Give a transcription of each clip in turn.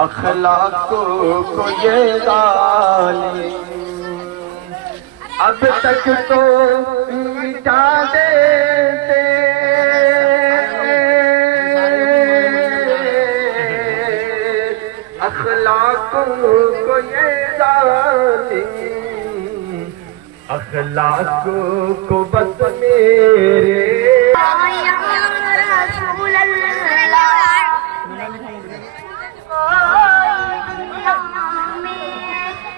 اخلاقوں کو یہ ظالم اب تک تو مٹا دیتے، اخلاقوں کو یہ ظالم اخلاقوں کو بس میرے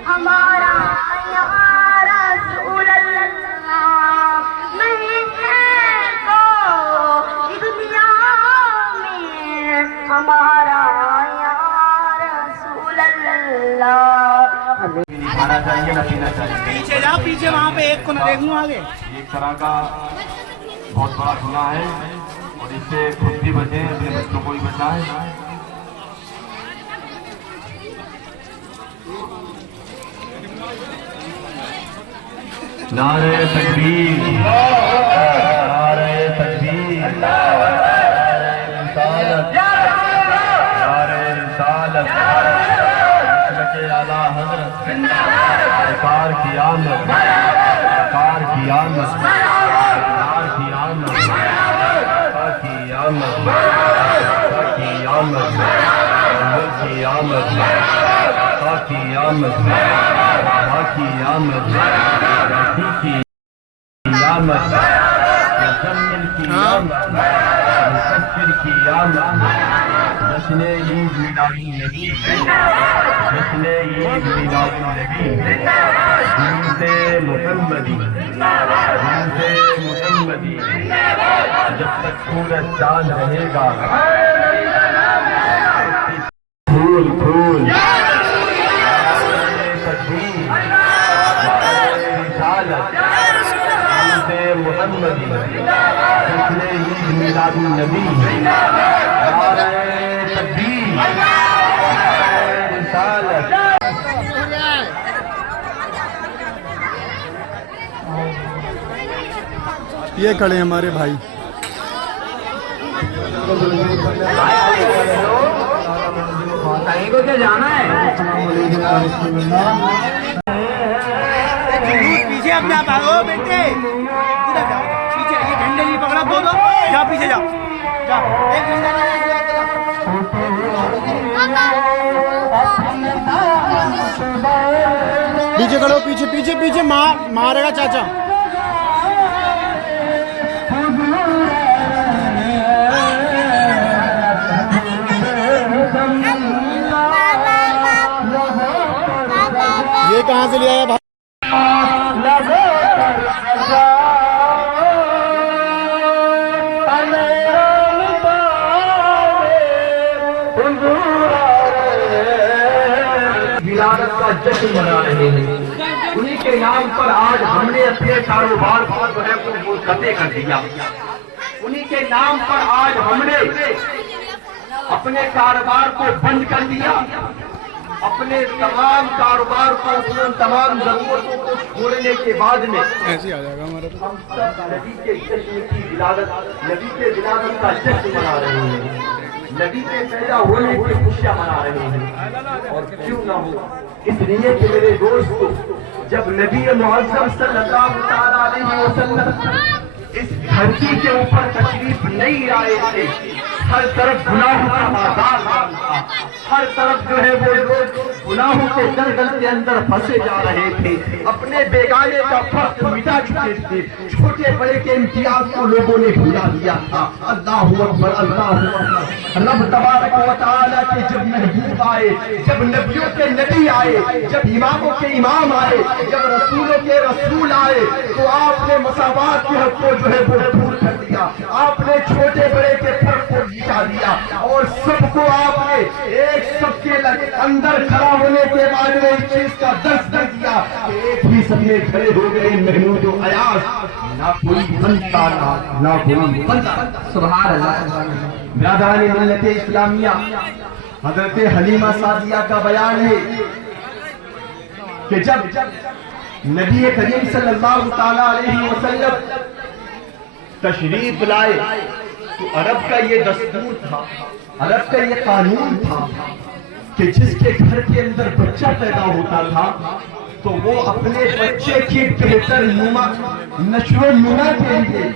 ہمارا یا رسول اللہ نہیں ہے تو دنیا میں ہمارا یا رسول اللہ. کھانا چاہیے نہ پینا چاہیے. پیچھے جا، پیچھے وہاں پہ ایک کو نہ دیکھوں آگے. یہ ایک طرح کا بہت بڑا گناہ ہے اور اس سے خود بھی بچیں، اپنے بچوں کو بھی بچائیں. نعرہ تکبیر، نعرہ تکبیر، نعرہ رسالت، نعرہ رسالت، مسلک اعلیٰ حضرت سرکار کی آمد، سرکار کی آمد، سرکار کی آمد، سرکار کی آمد، سرکار کی آمد، سرکار کی آمد، سرکار کی آمد، سرکار کی آمد، کی آمد، مزمل کی آمد، مفسر کی آمد. جشن عید میلاد النبی، جشن عید میلاد النبی، درود محمدی، درود محمدی. جب تک سورج چاند رہے گا پھول پھول تکبیر، رسالت، محمدی، جشن عید میلاد النبی، نعرہ تکبیر، نعرہ رسالت. یہ کھڑے ہیں ہمارے بھائی. کہیں کو کیا جانا ہے؟ پیچھے اپنے آپ آگو بیٹے، ادھر جاؤ پیچھے. یہ جھنڈے نہیں پکڑا دو جاؤ پیچھے جاؤ جاؤ. ایک جھنڈا پیچھے کھڑو، پیچھے پیچھے پیچھے، مارے گا چاچا. یہ کہاں سے لے آیا بھائی؟ ولادت کا جشن منا رہے ہیں. انہی کے نام پر آج ہم نے اپنے کاروبار کو جو ہے وہ منقطع کر دیا. انہی کے نام پر آج ہم نے اپنے کاروبار کو بند کر دیا. اپنے تمام کاروبار کو، ان تمام ضرورتوں کو چھوڑنے کے بعد میں ایسے ہی آ جائے گا ہمارا. ہم سب نبی کے جشن کی ولادت، نبی کے ولادت کا جشن منا رہے ہیں. نبی کے پیدا ہونے کی خوشیاں منا رہے ہیں. اور کیوں نہ ہو، اس لیے کہ میرے دوستو، جب نبی معظم صلی اللہ علیہ وسلم اس دھرتی کے اوپر تشریف نہیں آئے تھے، ہر طرف گناہوں کا بازار تھا. ہر طرف جو ہے وہ لوگ گناہوں کے دلدل کے اندر پھنسے جا رہے تھے. اپنے بیگانے کا فرق مٹا چکے تھے. چھوٹے بڑے کے امتیاز کو لوگوں نے بھلا دیا تھا. اللہ اکبر، اللہ اکبر. رب تبارک و تعالیٰ کے جب محبوب آئے، جب نبیوں کے نبی آئے، جب اماموں کے امام آئے، جب رسولوں کے رسول آئے، تو آپ نے مساوات کے حق کو جو ہے وہ دور کر دیا. آپ نے چھوٹے بڑے کے فرق کو مٹا دیا اور سب کو آپ نے ایک سب کے اندر کھڑا ہونے کے بعد میں اس چیز کا درس دے دیا کہ ایک ہی سب میں کھڑے ہو گئے محمود و ایاز. نہ کوئی بنتا نہ کوئی بنتا. سبحان اللہ. برادران ملت اسلامیہ، حضرت حلیمہ سعدیہ کا بیان ہے کہ جب نبی کریم صلی اللہ تعالی علیہ وسلم تشریف لائے تو عرب کا یہ دستور تھا، عرب کا یہ قانون تھا کہ جس کے گھر کے اندر بچہ پیدا ہوتا تھا تو وہ اپنے بچے کی بہتر نشو و نما کے لیے،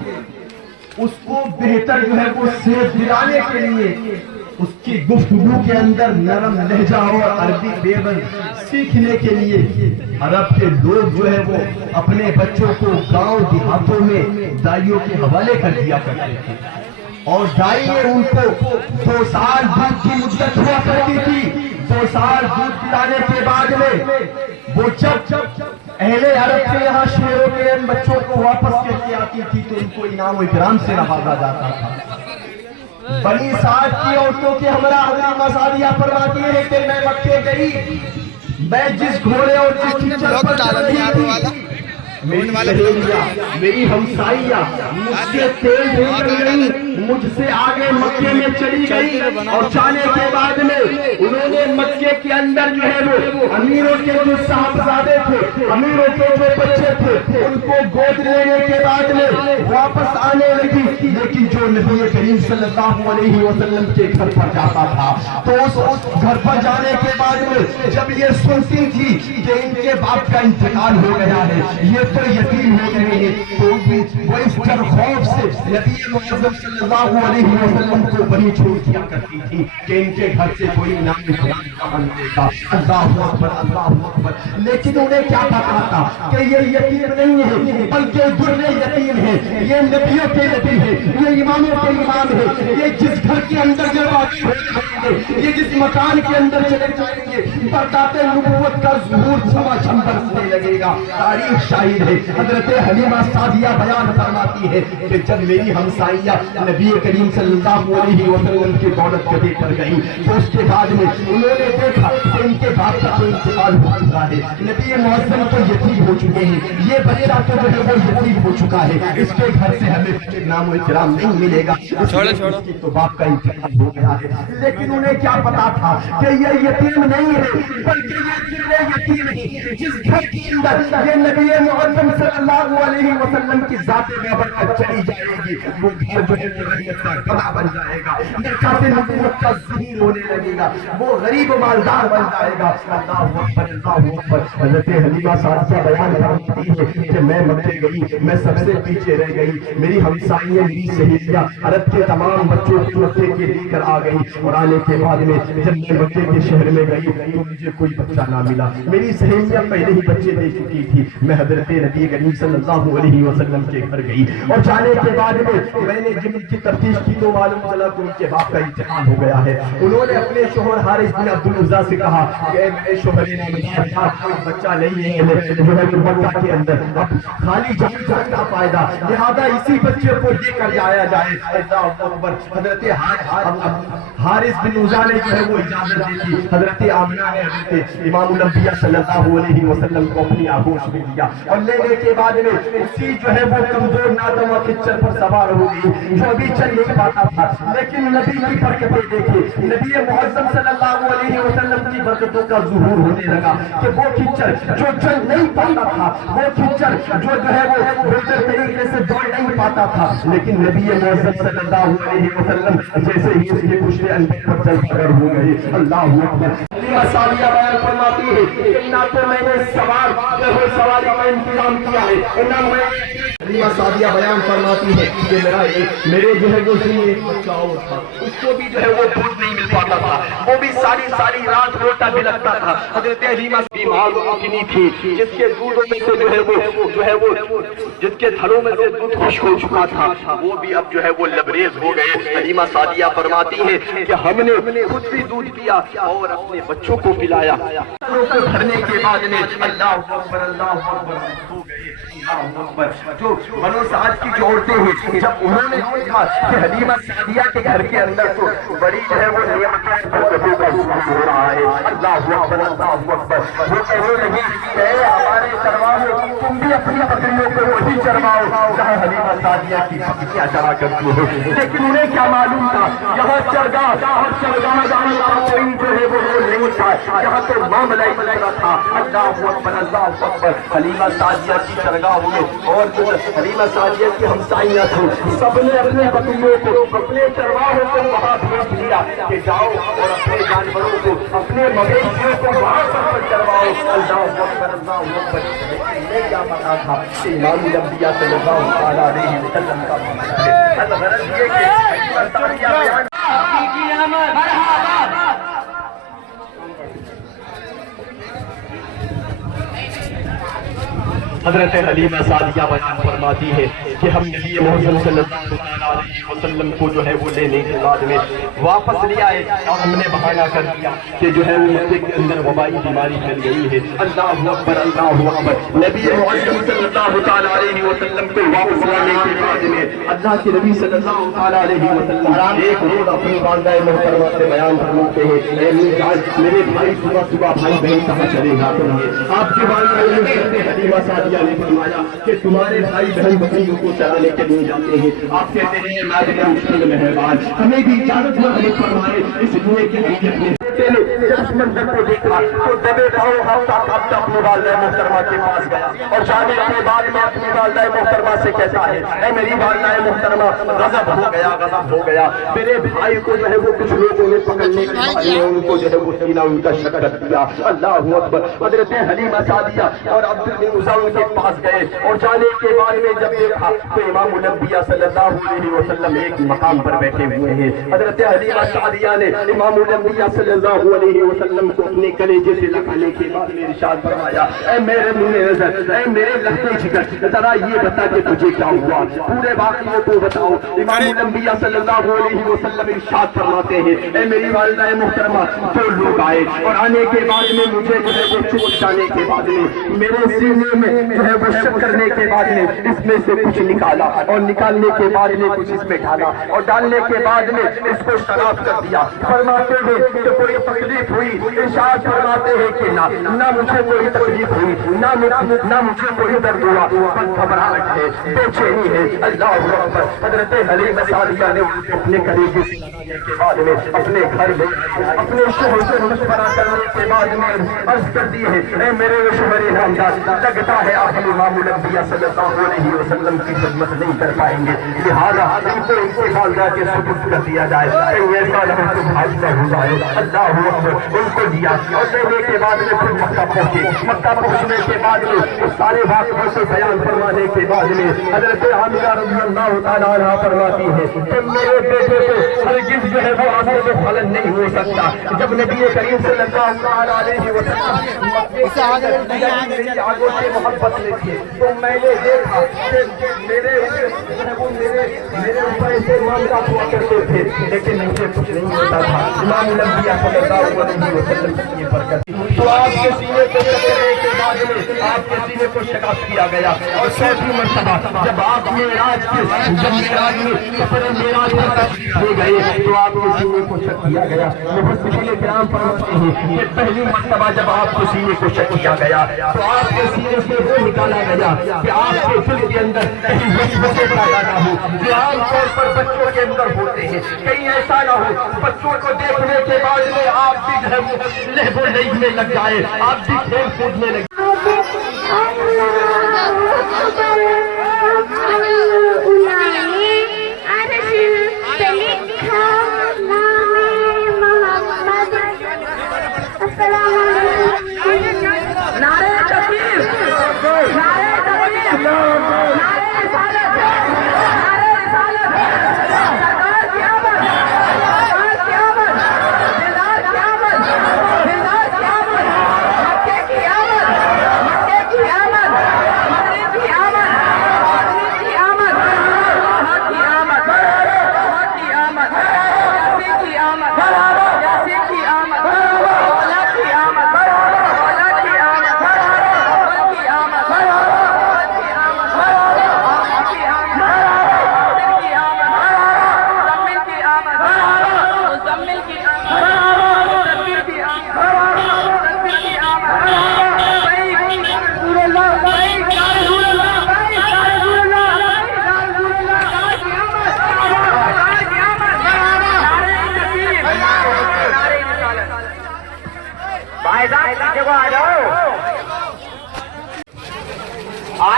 اس کو بہتر جو ہے وہ صحت دلانے کے لیے، اس کی گفتگو کے اندر نرم لہجہ اور عربی بیون سیکھنے کے لیے عرب کے لوگ جو ہے وہ اپنے بچوں کو گاؤں دیہاتوں میں دائیوں کے حوالے کر دیا کرتے تھے، اور دائی ان کو 2 سال دودھ کی مدت ہوا کرتی تھی۔ 2 سال دودھ پلانے کے بعد میں وہ جب اہل عرب کے یہاں شیروں کے ان بچوں کو واپس کر کے آتی تھی تو ان کو انعام و اکرام سے نوازا جاتا تھا۔ بنی سعد کی عورتوں کے ہمراہ حلیمہ سعدیہ فرماتی ہے کہ میں مکے گئی، میں جس گھوڑے اور جس کھچر پر چل رہی تھی، میری سہیلیاں، میری ہمسائیاں مجھ سے تیز نکل گئی، مجھ سے آگے مکے میں چلی گئی، اور جانے کے بعد میں انہوں نے مکے کے اندر جو ہے وہ امیروں کے جو صاحبزادے تھے، امیروں کے جو بچے تھے، ان کو گود لینے کے بعد میں واپس آنے لگی، لیکن جو نبی کریم صلی اللہ علیہ وسلم کے گھر پر جاتا تھا تو اس گھر پر جانے کے بعد میں جب یہ سنتی تھی کہ ان کے باپ کا انتقال ہو گیا ہے، یہ تو یتیم ہو گئے ہیں، تو وہ اس ڈر خوف سے نبی محمد صلی اللہ علیہ وسلم کو بڑی چھوڑ دیا کرتی تھی کہ ان کے گھر سے کوئی نام نکال دے گا۔ اللہ اکبر، اللہ اکبر۔ لیکن انہیں کیا پتا تھا کہ یہ یتیم نہیں ہے بلکہ در یتیم ہے، یہ نبیوں کے نبی ہے، یہ اماموں کے امام ہے، یہ جس گھر کے اندر یہ جس مکان کے اندر چلے جائیں گے برکات نبوت کا ظہور چھما چھم برسنے لگے گا۔ تاریخ شاہد ہے، حضرت حلیمہ سعدیہ بیان فرماتی ہے کہ جب میری ہمسائیہ نبی کریم صلی اللہ علیہ وسلم کی دولت کو دیکھ کر گئی تو اس کے بعد میں انہوں نے دیکھا کہ ان کے باپ کا تو انتقال ہو چکا ہے، نبی معظم تو یتیم ہو چکے ہیں، یہ بچہ تو جو ہے وہ یتیم ہو چکا ہے، اس کے گھر سے ہمیں نام و اکرام نہیں ملے گا، اس کی تو باپ کا انتقال ہو گیا ہے۔ لیکن انہیں کیا پتا تھا کہ یہ یتیم نہیں ہے بلکہ یہ یتیم ہے جس گھر کے اندر یہ نبی معظم صلی اللہ علیہ وسلم کی ذات بابرکت چلی جائے گی، وہ گھر جو ہے رحمت کا گدا بن جائے گا، برکات نبوت کا ظہور ہونے لگے گا، وہ غریب و مالدار بن جائے گا۔ اللہ اکبر، اللہ اکبر۔ حضرت حلیمہ سعدیہ بیان کرتی ہے کہ میں مکے گئی، میں سب سے پیچھے رہ گئی، میری ہمسائیاں، میری سہیلیاں عرب کے تمام بچوں کو مکے کے لے کر آ گئی، اور آنے کے بعد میں جب میں مکے کے شہر میں گئی تو مجھے کوئی بچہ نہ ملا، میری سہیلیاں پہلے ہی بچے دے چکی تھی۔ میں حضرت نبی کریم صلی اللہ علیہ وسلم کے گھر گئی، اور جانے کے بعد میں نے جن کی تفتیش کی تو معلوم چلا کہ ان کے باپ کا انتقال ہو گیا ہے۔ انہوں نے اپنے شوہر حارث بن عبد العزیٰ سے کہا کہ اے شوہر نامدار، کوئی بچہ نہیں ہے جو ہے مکہ کے اندر، اب خالی جان کا فائدہ، لہذا اسی بچے کو لے کر جایا جائے۔ اللہ اکبر۔ حضرت حارث بن عزیٰ نے جو ہے وہ اجازت دی تھی، حضرت آمنہ نے حضرت امام الانبیاء صلی اللہ علیہ وسلم کو اپنی آغوش میں لیا، اور لینے کے بعد میں اسی جو ہے وہ کمزور نادم خچر پر سوار ہو گئی جو ابھی چل نہیں پاتا تھا، لیکن نبی کی برکتیں دیکھیں، نبی معظم صلی اللہ علیہ وسلم کی برکتوں کا ظہور ہونے لگا کہ وہ خچر جو چل نہیں پاتا تھا، وہ خچر جو ہے وہ بہتر طریقے سے دوڑ نہیں پاتا تھا، لیکن نبی معظم صلی اللہ علیہ وسلم جیسے ہی اس کے پشت اندر پر چل کر ہو گئے۔ اللہ اکبر۔ حلیمہ سعدیہ بیان فرماتی ہے کہ نہ تو میں نے سواری کا انتظام کیا ہے، نہ میں حلیمہ سعدیہ بیان فرماتی ہے کہ میرے جو ہے وہ ایک بچہ اور تھا، اس کو بھی جو ہے وہ دودھ نہیں مل پاتا تھا، وہ بھی ساری رات روٹا بھی لگتا تھا۔ حضرت حلیمہ بیمار اتنی تھی جس کے دودھوں میں سے جو ہے وہ جس کے تھلوں میں سے دودھ خشک ہو چکا تھا، وہ بھی اب جو ہے وہ لبریز ہو گئے۔ حلیمہ سعدیہ فرماتی ہے کہ ہم نے خود بھی دودھ پیا اور اپنے بچوں کو پلایا۔ بھرنے کے بعد میں اللہ اکبر، اللہ اکبر ہو گئے۔ جو بنو سعد کی جو عورتیں ہیں جب انہوں نے دیکھا کہ حلیمہ سعدیہ کے گھر کے اندر تو بڑی جو ہے وہ نعمتیں برکتوں کا ظہور ہو رہا ہے، اللہ اکبر، اللہ اکبر، وہ کہنے لگی کہ اے ہمارے چرواہے، تم بھی اپنی بکریوں کو وہی چرواؤ جہاں حلیمہ سعدیہ کی بکریاں چرا کرتی ہو۔ لیکن انہیں کیا معلوم تھا یہاں چرگاہ اور چرگاہ جانے کا کوئی جو ہے وہ نہیں تھا، یہاں تو معاملہ تھا۔ اللہ اکبر، اللہ اکبر۔ حلیمہ سعدیہ کی چرگاہ ہوئے اور جو حلیمہ سعدیہ کی ہمسائیاں تھیں سب نے اپنے بکریوں کو، اپنے چرواہوں کو وہاں بھیج دیا کہ جاؤ اور اپنے جانوروں کو, اپنے مویشیوں کو وہاں پر چرواؤ. اللہ اکبر اللہ اکبر. میں کیا پتا تھا کہ امام الانبیاء صلی اللہ علیہ وسلم کا الغرض یہ کہ حضرت حلیمہ سعدیہ بیان فرماتی ہے کہ ہم نبی محمد صلی اللہ علیہ وسلم کو جو ہے وہ لینے کے بعد میں واپس لے آئے اور ہم نے بہانہ کر دیا کہ جو ہے وہ مکے کے اندر وبائی بیماری پھیل گئی ہے. اللہ اکبر اللہ اکبر. نبی محمد صلی اللہ علیہ وسلم کو واپس لانے کے بعد میں اللہ کے نبی صلی اللہ علیہ وسلم ایک روز اپنی والدہ محترمہ سے بیان فرماتے ہیں, اے میرے بھائی صبح صبح بھائی بہن کہاں چلے جاتے ہیں. آپ کی والدہ حلیمہ سعدیہ نے فرمایا کہ تمہارے بھائی بہن بکریوں کو چرانے کے لیے جاتے ہیں. آپ کہتے ہیں مالک مشکل مہربان ہمیں بھی اجازت نہ فرمائے, اس لیے کہ ہم اپنے جب اس منظر کو دیکھا تو دبے پاؤں ہفتہ اپنی والدہ محترمہ کے پاس گیا اور جانے کے بعد میں اپنی والدہ محترمہ سے کہتا ہے, اے میری والدہ محترمہ غضب ہو گیا میرے بھائی کو جو ہے وہ کچھ لوگوں نے پکڑنے کے بعد میں ان کو جو ہے وہ سینہ ان کا شک کر دیا. اللہ اکبر. حضرت حلیمہ سعدیہ اور عبد بن عزام کے پاس گئے اور جانے کے بعد میں جب دیکھا تو امام الانبیاء صلی اللہ علیہ وسلم ایک مقام پر بیٹھے ہوئے ہیں. حضرت حلیمہ سعدیہ نے امام الانبیاء صلی اللہ علیہ وسلم کو اپنے کلیجے سے لگانے کے بعد میں ارشاد فرمایا, اے میرے منہ نظر, اے میرے لہتے جگر, ذرا یہ بتا کہ تجھے کیا ہوا, پورے واقعے کو بتاؤ. امام الانبیاء صلی اللہ علیہ وسلم ارشاد فرماتے ہیں, اے میری والدہ محترمہ دو لوگ آئے اور آنے کے بعد میں مجھے جو ہے وہ چوٹ جانے کے بعد میں میرے سینے میں جو ہے وہ شک کرنے کے بعد میں اس میں سے کچھ نکالا اور نکالنے کے بعد میں کچھ اس میں ڈالا اور ڈالنے کے بعد میں اس کو شراب کر دیا. فرماتے ہیں کہ کوئی تکلیف ہوئی, ارشاد فرماتے ہیں کہ نہ مجھے کوئی تکلیف ہوئی, نہ مجھے کوئی درد ہوا, بس گھبراہٹ ہے, بے چینی ہے. اللہ اکبر. حضرت حلیمہ سعدیہ نے اپنے کلیجے سے لگانے کے بعد میں اپنے گھر میں اپنے شوہر سے مشورہ کرنے کے بعد میں عرض کرتی ہے, اے میرے شوہر نامدار, لگتا ہے آپ امام الانبیاء صلی اللہ علیہ وسلم کی خدمت نہیں کر پائیں گے, لہٰذا ان کو ان کے والدہ کے سپرد کر دیا جائے, کہیں ایسا نہ ہو حادثہ ہو جائے. اللہ اکبر. ان کو دیا اور دینے کے بعد میں پھر مکہ پہنچے. مکہ پہنچنے کے بعد میں اس سارے واقعوں سے بیان فرمانے کے بعد میں حضرت عامرہ رضی اللہ تعالیٰ عنہ فرماتی ہے کہ میرے بیٹے کو ہرگز جو ہے وہ آنسو سے خلل نہیں ہو سکتا. جب نبی کریم صلی اللہ علیہ وسلم میری آگوں سے محبت میں تھے تو میں نے دیکھا کہ میرے اوپر ایسے معاملات ہوا کرتے تھے لیکن ان سے کچھ نہیں ہوتا تھا. امام الانبیاء صلی اللہ علیہ وسلم کی یہ برکت تو آپ کے سینے کو چکرنے کے بعد میں آپ کے سینے کو شکاف کیا گیا اور چوتھی مرتبہ جب آپ معراج میں سفر معراج میں گئے تو آپ کے سینے کو شک کیا گیا. مفسرین کرام فرماتے ہیں کہ پہلی مرتبہ جب آپ کے سینے کو شک کیا گیا تو آپ کے سینے سے وہ نکالا گیا کہ آپ کے دل کے اندر کہیں وسوسے پیدا نہ ہو جو عام طور پر بچوں کے اندر ہوتے ہیں. کہیں ایسا نہ ہو بچوں کو دیکھنے کے بعد میں آپ بھی جو ہے وہ لہو لہینے لگ جائے, آپ بھی کھیل کودنے لگ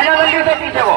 جلدی سے پیچھے وہ.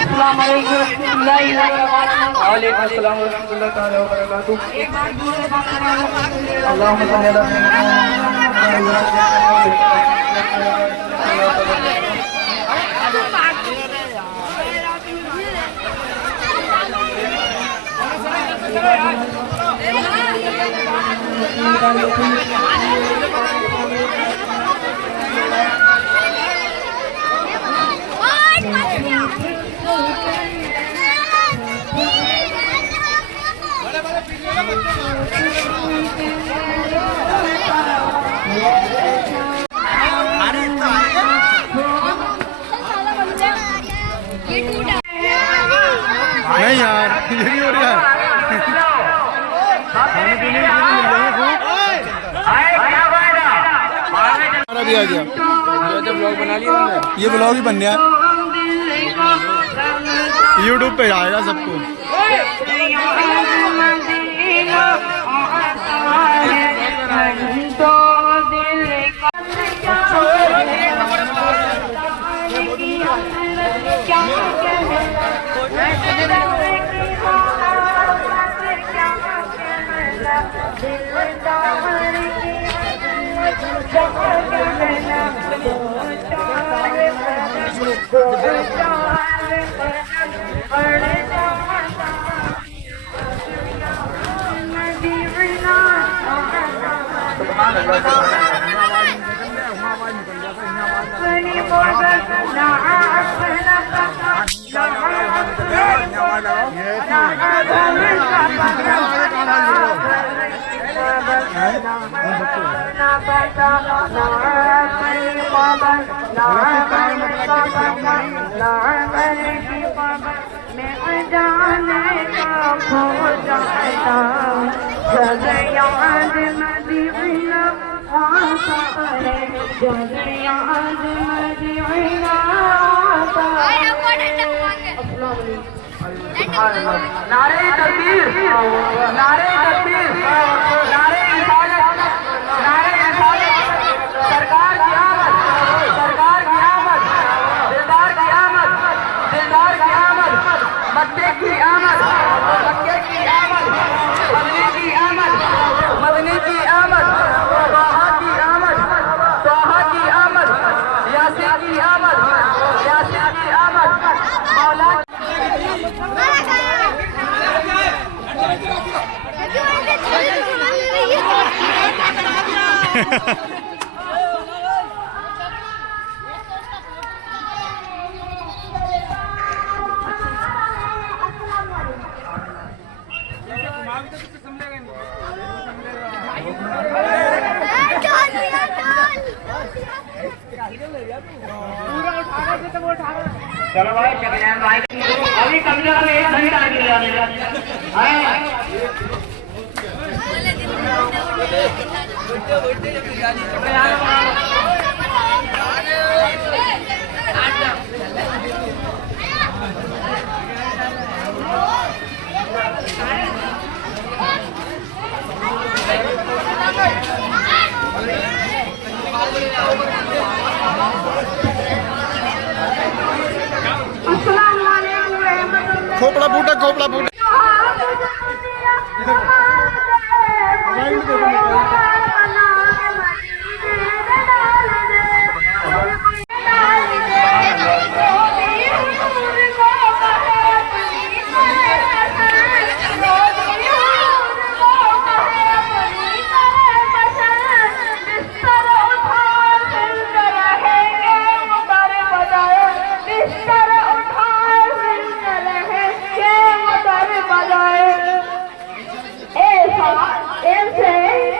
السلام علیکم ورحمۃ اللہ وبرکاتہ. وعلیکم السلام ورحمۃ اللہ تعالیٰ وبرکاتہ. ایک بار دوسرے بات اللہم صلی نہیں یار یہ نہیں ہو رہا ہے. ہمارا بھی آ گیا. یہ بلاگ ہی بن گیا, یوٹیوب پہ آئے گا سب کو. نعرے تکبیر, نعرے تکبیر, نعرے رسالت, نعرے رسالت. سرکار کی آمد, سرکار کی آمد, دلدار کی آمد, دلدار کی آمد, مکے کی آمد, مکے کی آمد, مدنی کی آمد, مدنی کی آمد, طٰہٰ کی آمد, طٰہٰ کی آمد, یاسین کی آمد, یاسین کی آمد, مولا چلو بھائی ابھی کمزور میں ایک گھنٹہ کھوپڑا پھوٹا, کھوپڑا پھوٹا. سے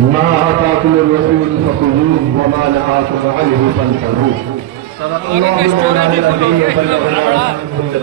ما آتاكم الرسول فخذوه وما نهاكم عنه فانتهوا صدق الله مولانا العظيم وبلغنا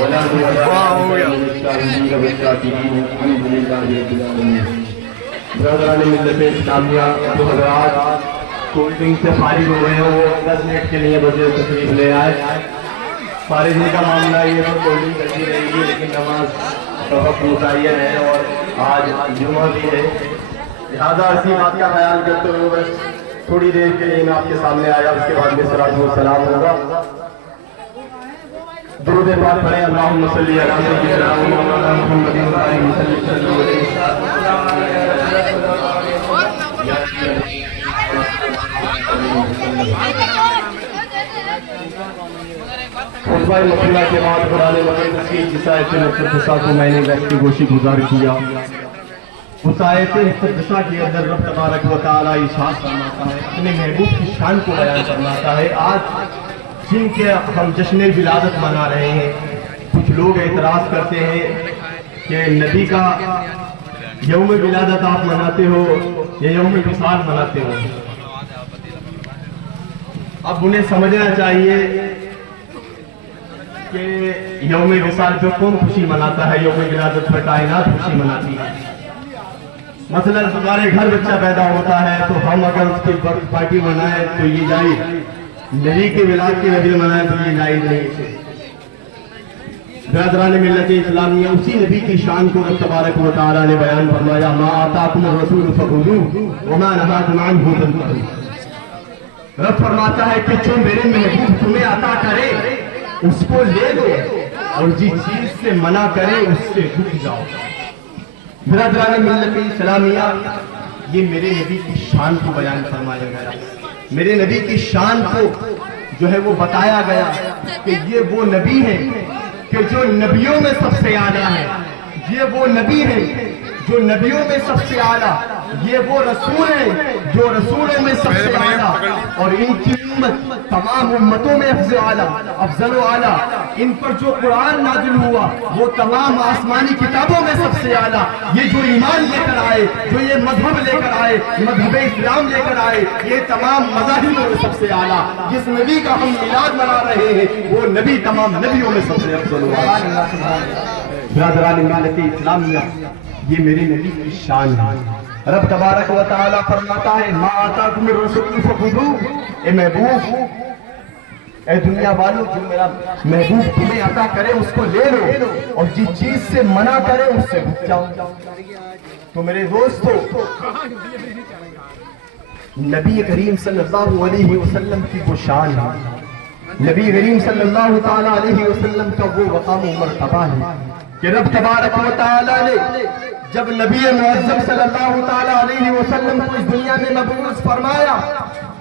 ولا الحمد لله رب العالمين. برادران ملت اسلامیہ، جو حضرات کولڈ ڈرنک سے فارغ ہو گئے ہیں وہ 10 منٹ کے لیے مجھے تشریف لے آئے. فارغی کا معاملہ یہ تو کولڈ ڈرنک کرتی رہے گی، لیکن نماز کا وقت متعین ہے اور آج جمعہ بھی ہے، لہٰذا اسی بات کا خیال کرتے ہوئے بس تھوڑی دیر کے لیے میں آپ کے سامنے آیا، اس کے بعد میں صلاۃ و سلام ہوگا. درود پاک پڑھیں. اللہم صلی علی سیدنا و مولانا محمد و آلہ وسلم. خطبہ مکملہ کے بعد قرآن مقدس کی جس آیت مقدسہ کو میں نے وقت کی گوشی گزار کیا، اس آیت مقدسہ کے اندر رب تبارک و تعالیٰ ارشاد فرماتا ہے، اپنے محبوب کی شان کو بیان فرماتا ہے. آج جن کے ہم جشن ولادت منا رہے ہیں، کچھ لوگ اعتراض کرتے ہیں کہ نبی کا یوم ولادت آپ مناتے ہو یا یوم وصال مناتے ہو. اب انہیں سمجھنا چاہیے کہ یوم وصال پہ کون خوشی مناتا ہے، یوم ولادت پر کائنات خوشی مناتی ہے. مثلا ہمارے گھر بچہ پیدا ہوتا ہے تو ہم اگر اس کی پارٹی منائیں تو یہ جائز، نبی کے ولادت کی وجہ منائیں تو یہ جائز نہیں. برادران ملت اسلامیہ، اسی نبی کی شان کو رب تبارک و تعالیٰ نے بیان فرمایا، ما آتاکم الرسول فخذوہ وما نہاکم عنہ فانتہوا. رب فرماتا ہے کہ جو میرے محبوب تمہیں عطا کرے اس کو لے لو، اور جس چیز سے منع کرے اس سے رک جاؤ. برادران ملت اسلامیہ، یہ میرے نبی کی شان کو بیان فرمایا گیا. میرے نبی کی شان کو جو ہے وہ بتایا گیا کہ یہ وہ نبی ہے کہ جو نبیوں میں سب سے اعلیٰ ہے. یہ وہ نبی ہے جو نبیوں میں سب سے اعلیٰ. یہ وہ رسول ہے جو رسولوں میں سب سے اعلیٰ، اور ان کی امت تمام امتوں میں افضل و اعلیٰ. ان پر جو قرآن نازل ہوا وہ تمام آسمانی کتابوں میں سب سے اعلیٰ. یہ جو ایمان لے کر آئے، جو یہ مذہب لے کر آئے، مذہب اسلام لے کر آئے، یہ تمام مذاہبوں میں سب سے اعلیٰ. جس نبی کا ہم میلاد منا رہے ہیں وہ نبی تمام نبیوں میں سب سے افضل و اعلیٰ. برادران ملت اسلامیہ، یہ میرے نبی کی شان ہے. رب تبارک و تعالیٰ فرماتا ہے، ما آتاکم الرسول فخذوہ. اے محبوب، اے دنیا والوں، جو میرا محبوب تمہیں عطا کرے اس کو لے لو، اور جس چیز سے منع کرے اس سے رک جاؤ. تو میرے دوستو، نبی کریم صلی اللہ علیہ وسلم کی وہ شان ہے، نبی کریم صلی اللہ تعالیٰ علیہ وسلم کا وہ مقام و مرتبہ ہے کہ رب تبارک و تعالیٰ نے جب نبی معظم صلی اللہ تعالیٰ علیہ وسلم کو اس دنیا میں مبعوث فرمایا،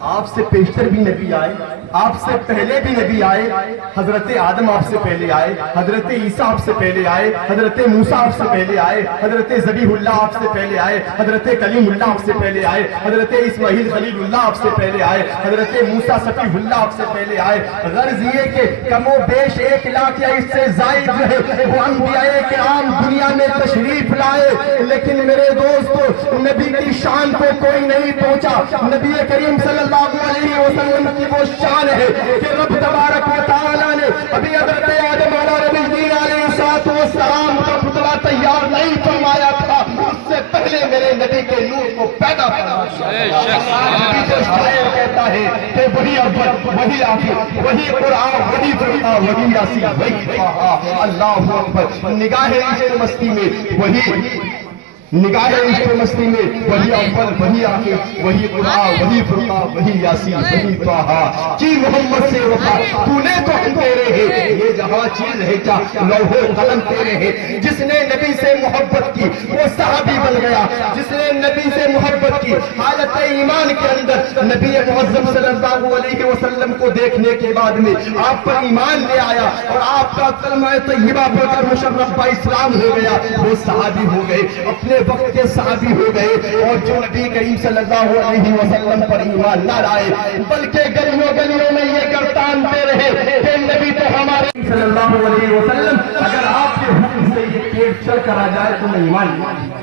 آپ سے پیشتر بھی نبی آئے، آپ سے پہلے بھی نبی آئے. حضرت آدم آپ سے پہلے آئے، حضرت عیسیٰ آپ سے پہلے آئے، حضرت موسیٰ آپ سے پہلے آئے، حضرت ذبیح اللہ آپ سے پہلے آئے، حضرت کلیم اللہ آپ سے پہلے آئے، حضرت اسماعیل خلیل اللہ آپ سے پہلے آئے، حضرت موسیٰ صفیح اللہ آپ سے پہلے آئے. غرض یہ کہ کم و بیش 1 لاکھ یا اس سے زائد جو ہے وہ انبیاء کرام دنیا میں تشریف لائے، لیکن میرے دوستو، نبی کی شان کو کوئی نہیں پہنچا. نبی کریم صلی اللہ علیہ وسلم کی وہ شان ہے کہ رب تبارک و تعالیٰ نے ابھی حضرت آدم علیہ السلام کا پتلا تیار نہیں فرمایا تھا، اس سے پہلے میرے نبی کے نور کو پیدا فرمایا. نبی تو شاعر کہتا ہے کہ وہی اول، وہی آخر، وہی قرآن، وہی فرقہ، وہی یاسین، وہی طٰہٰ. اللہ اکبر. نگاہ عشق مستی میں وہی، نگاہ عشق مستی میں وہی اول، وہی آخر، وہی قرآن، وہی فرقہ، وہی یاسین، وہی طٰہٰ. کی محمد سے وفا تو نے تو ہم تیرے ہیں، یہ جہاں چیز ہے کیا لوح قلم تیرے ہیں. جس نے نبی سے محبت کی وہ صحابی بن گیا. جس نے نبی سے محبت کی حالت ایمان کے اندر نبی معظم صلی اللہ علیہ وسلم کو دیکھنے کے بعد میں آپ پر ایمان لے آیا اور آپ کا کلمہ طیبہ پڑھ کر مشرف با اسلام ہو گیا، وہ صحابی ہو گئے، اپنے وقت کے صحابی ہو گئے. اور جو نبی کریم صلی اللہ علیہ وسلم پر ایمان نہ لائے بلکہ گلیوں گلیوں میں یہ گردانتے رہے کہ نبی تو ہمارے صلی اللہ علیہ وسلم، اگر آپ کے حکم سے یہ پیٹ چل کر آ جائے تو میں ایمان نہیں.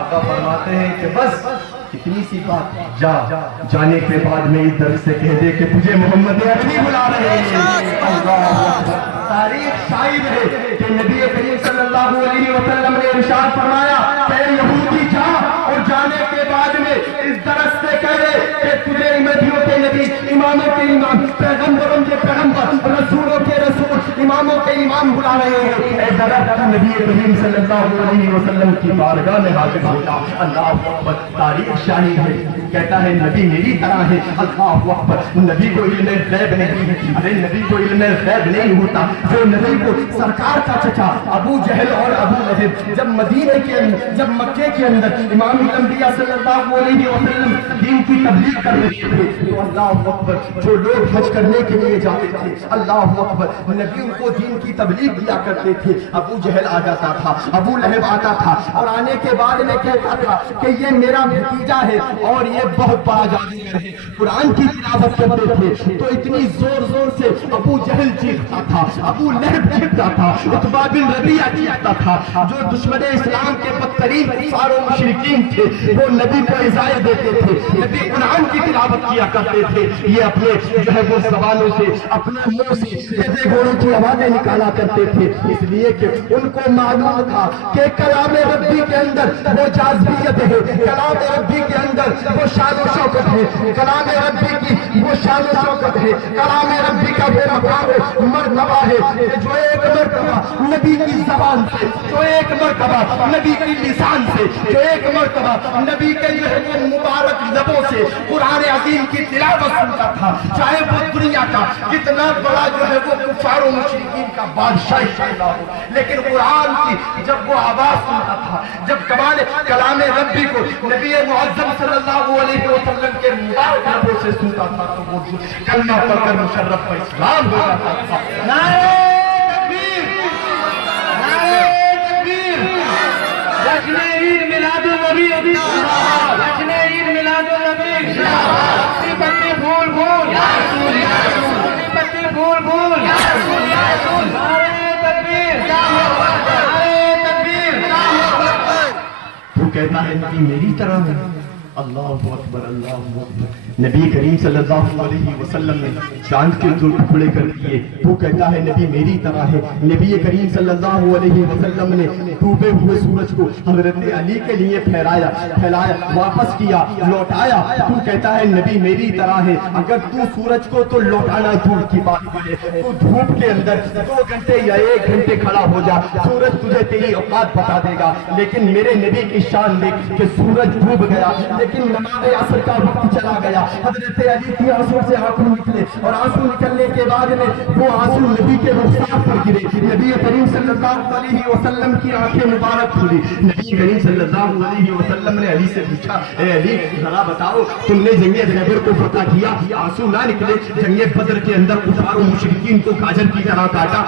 آقا فرماتے ہیں کہ بس اتنی سی بات، جانے کے بعد میں اس در سے کہہ دے کہ تجھے محمد عربی بلا رہے ہیں. اللہ تاریخ شاہد ہے کہ نبی کریم صلی اللہ علیہ وسلم نے ارشاد فرمایا کہ یہودی جا، اور جانے کے بعد میں اس درس سے کہہ دے کہ تجھے نبیوں کے نبی، اماموں کے امام، پیغمبروں کے پیغمبر، رسولوں کے رسول، اماموں کے امام بلا رہے ہیں. اے درس نبی کریم صلی اللہ علیہ وسلم کی بارگاہ میں حاضر ہوتا. اللہ اکبر. تاریخ شاہد ہے, کہتا ہے نبی میری طرح ہے. اللہ اکبر. نبی کو علم غیب نہیں ہے. ارے نبی کو علم غیب نہیں ہوتا. جو نبی کو سرکار کا چچا ابو جہل اور ابو لہب جب مدینے کے اندر, جب مکے کے اندر امام الانبیاء صلی اللہ علیہ وسلم دین کی تبلیغ کر رہے تھے, تو اللہ اکبر جو لوگ حج کرنے کے لیے جاتے تھے, اللہ اکبر, نبی ان کو دین کی تبلیغ کیا کرتے تھے. ابو جہل آ جاتا تھا, ابو لہب آتا تھا, اور آنے کے بعد میں کہتا تھا کہ یہ میرا بھتیجا ہے اور یہ بہت بڑا جادوگر ہے. قرآن کی تلاوت کرتے تھے تو اتنی زور زور سے ابو جہل چیختا تھا, ابو لہب چیختا تھا, عتبہ بن ربیعہ چیختا تھا. جو دشمن اسلام کے بدترین کفار و مشرکین تھے وہ نبی کو ایذائے دیتے تھے. نبی قرآن کی تلاوت کیا کرتے تھے, یہ اپنے جو ہے وہ زبانوں سے, اپنے منہ سے گدے گھوڑوں کی آوازیں نکالا کرتے تھے, اس لیے کہ ان کو معلوم تھا کہ کلام ربی کے اندر وہ جاذبیت ہے, کلام ربی کے اندر وہ شان و شوکت ہے, کلام ربی کی وہ شان و شوکت ہے, کلام ربی کا وہ مقام مرتبہ ہے کہ جو ایک مرتبہ نبی کی زبان سے, جو ایک مرتبہ نبی کی لسان سے, جو ایک مرتبہ نبی کے جو ہے وہ مبارک لبوں سے قرآن عظیم کی تلاوت سنتا تھا, چاہے وہ دنیا کا کتنا بڑا جو ہے وہ کفار و مشرکین کا بادشاہ چاہتا ہو, لیکن قرآن کی جب وہ آواز سنتا تھا, جب کلام ربی کو نبی معظم صلی اللہ علیہ وسلم کے مبارک لبوں سے سنتا تھا تو وہ کلمہ پڑھ کر مشرف و اسلام ہو جاتا تھا. نعرہ تکبیر, نعرہ تکبیر. جشن عید میلاد النبی, جشن عید میلاد النبی. پتی پھول پھول, پتی پھول پھول. نعرہ تکبیر, نعرہ تکبیر. وہ کہتا ہے نبی میری طرح ہے. اللہ اکبر, اللہ اکبر. نبی کریم صلی اللہ علیہ وسلم نے چاند کے دو ٹکڑے کر دیے. وہ کہتا ہے نبی میری طرح ہے. نبی کریم صلی اللہ علیہ وسلم نے ڈوبے ہوئے سورج کو حضرت علی کے لیے پھیلایا, واپس کیا, لوٹایا. تو کہتا ہے نبی میری طرح ہے. اگر تو سورج کو تو لوٹانا دور کی بات ہے, تو دھوپ کے اندر 2 گھنٹے یا 1 گھنٹے کھڑا ہو جا, سورج تجھے تیری اوقات بتا دے گا. لیکن میرے نبی کی شان دیکھ کہ سورج ڈوب گیا لیکن نماز عصر کا وقت چلا گیا. حضرت علی کی آنسو سے آنکھوں نکلے, اور آنسو نکلنے کے بعد میں وہ آنسو نبی کے رخسار پر گرے. نبی کریم صلی اللہ علیہ وسلم کی آنکھیں مبارک کھلی. نبی کریم صلی اللہ علیہ وسلم نے علی سے پوچھا, اے علی ذرا بتاؤ تم نے جنگ خیبر کو فتح کیا, آنسو نہ نکلے. جنگ بدر کے اندر کفار و مشرکین کو گاجر کی طرح کاٹا,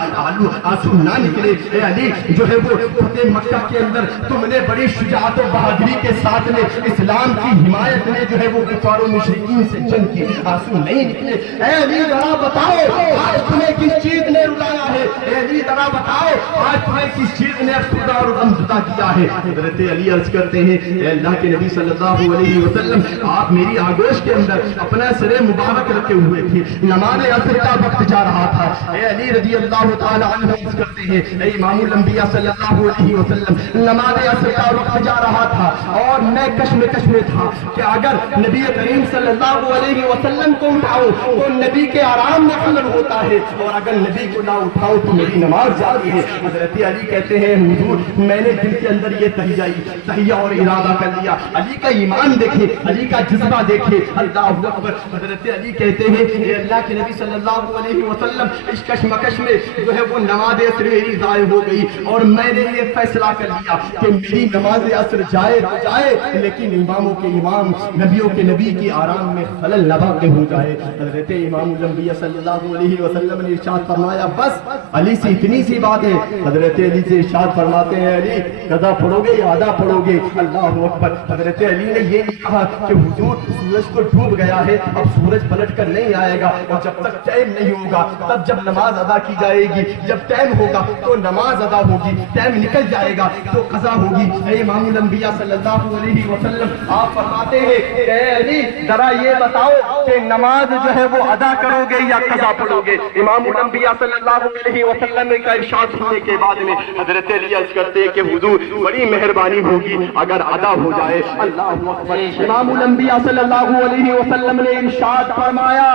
آنسو نہ نکلے. اے علی جو ہے وہ فتح مکہ کے اندر تم نے بڑی شجاعت و بہادری کے ساتھ میں اسلام کی حمایت میں جو ہے وہ کفار و مشرکین سے جنگ کی, آنسو نہیں نکلے. اے علی ذرا بتاؤ آج تمہیں کس چیز نے رلایا ہے. اے علی ذرا بتاؤ آج تمہیں کس چیز نے افسردہ اور غمزدہ کیا ہے. حضرت علی عرض کرتے ہیں اے اللہ کے نبی صلی اللہ علیہ وسلم, آپ میری آغوش کے اندر اپنا سر مبارک رکھے ہوئے تھے, نماز عصر کا وقت جا رہا تھا. اے علی رضی اللہ تعالی عنہ عرض کرتے ہیں اے امام الانبیاء صلی اللہ علیہ وسلم, نماز عصر کا وقت جا رہا تھا اور میں کشمکش میں تھا کہ اگر نبی کریم صلی اللہ علیہ وسلم کو اٹھاؤ تو نبی کے آرام میں خلل ہوتا ہے, اور اگر نبی کو نہ اٹھاؤ تو میری نماز جاری ہے. حضرت علی کہتے ہیں حضور میں نے دل کے اندر یہ تہیہ اور ارادہ کر لیا. علی کا ایمان دیکھیں, علی کا جذبہ دیکھیں, اللہ اکبر. حضرت علی کہتے ہیں اے اللہ کے نبی صلی اللہ علیہ وسلم, اس کشمکش میں جو ہے وہ نماز عصر میری ضائع ہو گئی, اور میں نے یہ فیصلہ کر لیا کہ میری نماز عصر جائے تو جائے لیکن اماموں کے امام, نبیوں کے نبی کی آرام میں خلل نہ واقع ہو جائے. حضرت امام الانبیاء صلی اللہ علیہ وسلم نے ارشاد فرمایا بس علی سے اتنی سی بات ہے. حضرت علی سے ارشاد فرماتے ہیں علی قضا پڑھو گے یا ادا پڑھو گے. اللہ اکبر. حضرت علی نے یہ نہیں کہا کہ حضور سورج تو ڈوب گیا ہے, اب سورج پلٹ کر نہیں آئے گا, اور جب تک ٹائم نہیں ہوگا تب جب نماز ادا کی جائے گی, جب ٹائم ہوگا تو نماز ادا ہوگی, ٹائم نکل جائے گا تو قضا ہوگی. اے امام الانبیاء صلی اللہ علیہ وسلم آپ فرماتے ہیں اے علی ذرا یہ بتاؤ کہ نماز جو ہے وہ ادا کرو گے یا قضا پڑھو گے. امام الانبیاء صلی اللہ علیہ وسلم کا ارشاد سننے کے بعد میں حضرت علی عرض کرتے ہیں کہ حضور بڑی مہربانی ہوگی اگر ادا ہو جائے. اللہ اکبر. امام الانبیاء صلی اللہ علیہ وسلم نے ارشاد فرمایا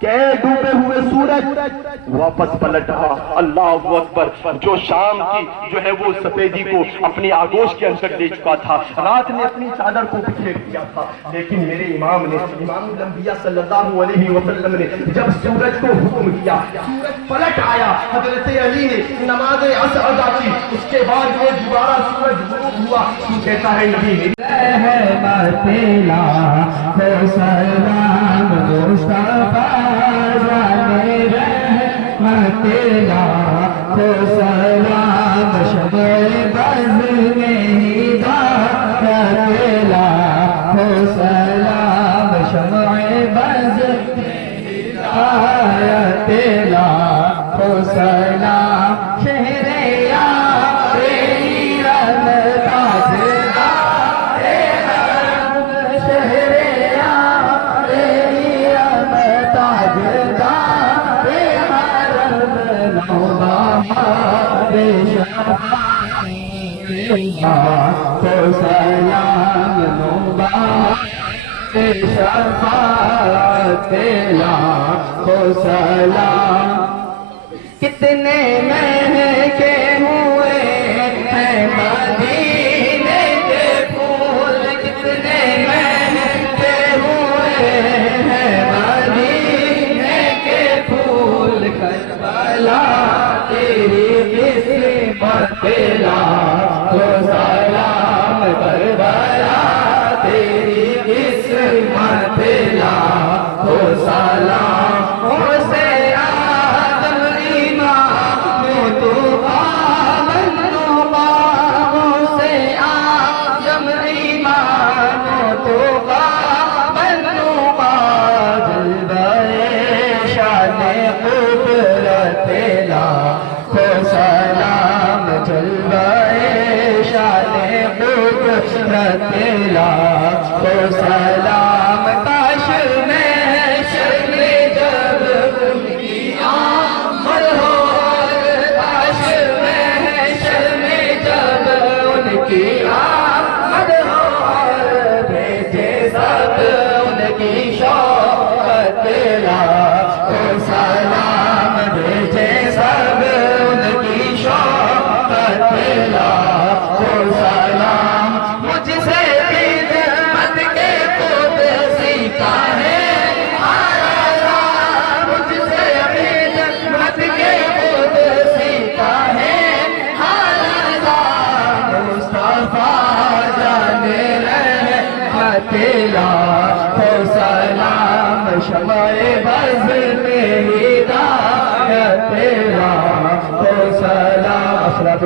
کہ اے ڈوبے ہوئے سورج واپس پلٹ رہا. اللہ اکبر. جو شام کی جو ہے وہ سفیدی کو اپنی آغوش کے اندر لے چکا تھا, رات نے اپنی چادر کو بکھیر دیا تھا, لیکن میرے امام نے, امام الانبیاء صلی اللہ علیہ وسلم نے جب سورج کو حکم کیا, سورج پلٹ آیا. حضرت علی نے نماز عصر ادا کی, اس کے بعد وہ دوبارہ سورج غروب ہوا. تو کہتا ہے نبی میری کتنے مہکے ہوئے ہیں مدینے کے پھول, کتنے مہکے ہوئے ہیں مدینے کے پھول. کربلا تیری قسمت لاکھوں سلام, کربلا تیری قسمت لاکھوں سلام.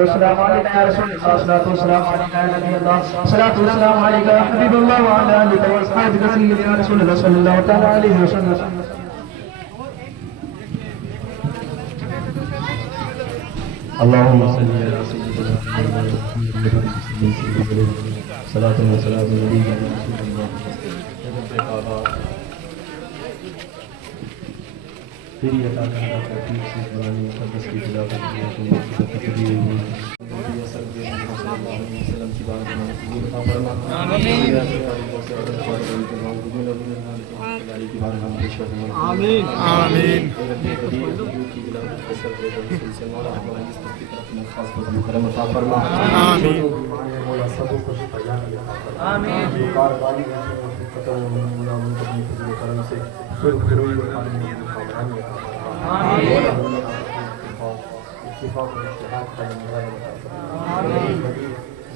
السلام علیکم یا رسول اللہ, الصلوۃ والسلام علیک یا نبی اللہ, الصلوۃ والسلام علیک یا حبیب اللہ وعلی آلک و اصحابک سیدنا رسول اللہ صلی اللہ تعالی علیہ وسلم. اللهم صل على سيدنا محمد صلاة وسلام عليك يا رسول الله. تیری عطا کردہ ترتیب سے قرآن مقدس کی تلاوت کی آمین آمین.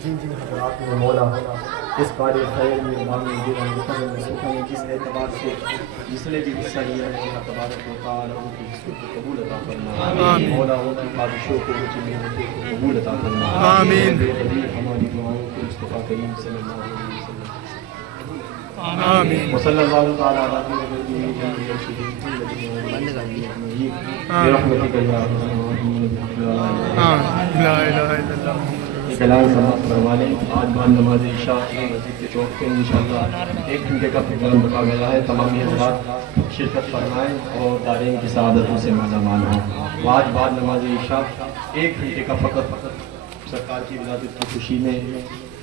جن جن حضرات میں مولا اس قاری خیر میں امام جس اعتبار سے جس نے بھی حصہ لیا ہے اللہ تبارک و تعالیٰ ان کی حصوں کو قبول عطا فرما. مولا ان کی خواہشوں کو ان کی محنتوں کو قبول عطا فرما. آمین. ہماری دعاؤں کو مصطفیٰ کریم صلی اللہ علیہ وسلم آمین. وصلی اللہ تعالیٰ علیہ برحمتک یا لا الہ الا اللہ. کلام سماعت فرما لیں. آج بعد نماز عشاء مسجد کے چوک پہ انشاءاللہ 1 گھنٹے کا پروگرام رکھا گیا ہے. تمام حضرات شرکت فرمائیں اور دارین کی سعادتوں سے مالا ہوں. آج بعد نماز عشاء 1 گھنٹے کا فقط سرکار کی ولادت کی خوشی میں